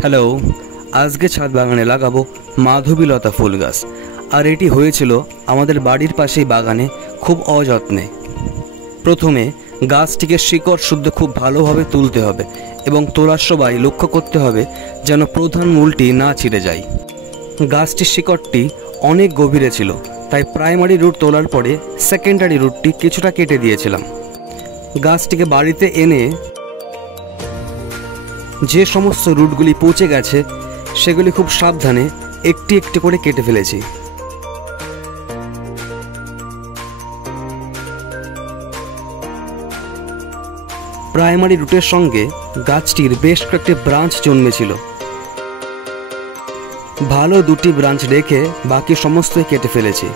Hello, আজকে ছাদ বাগানে লাগাবো মাধবীলতা ফুল গাছ। আর এটি হয়েছিল আমাদের বাড়ির পাশেই বাগানে খুব অযত্নে। প্রথমে গাছটিকে শিকড় শুদ্ধ খুব ভালোভাবে তুলতে হবে এবং তোলার সময় লক্ষ্য করতে হবে যেন প্রধান মূলটি না ছিঁড়ে যায়। গাছটির শিকড়টি অনেক গভীরে ছিল, তাই প্রাইমারি রুট তোলার পরে সেকেন্ডারি রুটটি কিছুটা কেটে দিয়েছিলাম। গাছটিকে বাড়িতে এনে যে সমস্ত রুটগুলি পচে গেছে সেগুলি খুব সাবধানে একটি একটি করে কেটে ফেলেছি। প্রাইমারি রুটের সঙ্গে গাছটির বেশ কয়েকটি ব্রাঞ্চ জন্মেছিল। ভালো দুটি ব্রাঞ্চ রেখে বাকি সমস্তই কেটে ফেলেছি।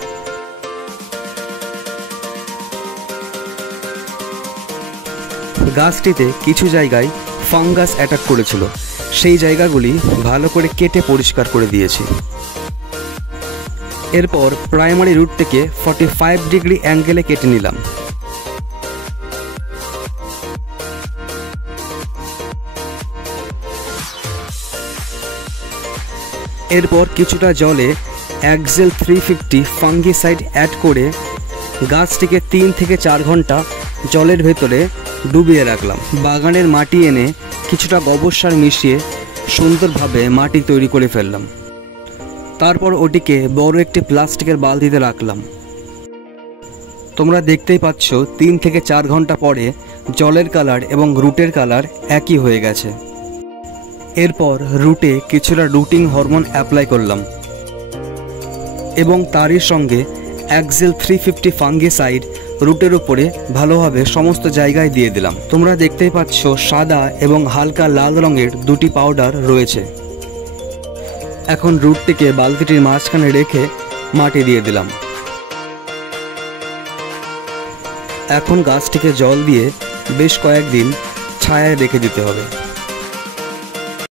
গাছটিতে কিছু জায়গায় ফাঙ্গাস অ্যাটাক করেছিল, সেই জায়গাগুলি ভালো করে কেটে পরিষ্কার করে দিয়েছি। এরপর প্রাইমারি রুট থেকে 45 ডিগ্রি অ্যাঙ্গেলে কেটে নিলাম। এরপর কিছুটা জলে অ্যাক্সেল 350 ফাঙ্গিসাইড অ্যাড করে গাছটিকে 3 থেকে 4 ঘন্টা জলের ভেতরে ডুবিয়ে রাখলাম। বাগানের মাটি এনে কিছুটা গোবর সার মিশিয়ে সুন্দরভাবে মাটি তৈরি করে ফেললাম। তারপর ওটিকে বড় একটি প্লাস্টিকের বালতিতে রাখলাম। তোমরা দেখতেই পাচ্ছ 3 থেকে 4 ঘন্টা পরে জলের কালার এবং রুটের কালার একই হয়ে গেছে। এরপর রুটে কিছুটা রুটিং হরমোন অ্যাপ্লাই করলাম এবং তারই সঙ্গে অ্যাক্সেল 350 ফাঙ্গিসাইড রুটের উপরে ভালোভাবে সমস্ত জায়গায় দিয়ে দিলাম। তোমরা দেখতেই পাচ্ছ সাদা এবং হালকা লাল রঙের দুটি পাউডার রয়েছে। এখন রুটটিকে বালতিটির মাঝখানে রেখে মাটি দিয়ে দিলাম। এখন গাছটিকে জল দিয়ে বেশ কয়েকদিন ছায়ায় রেখে দিতে হবে।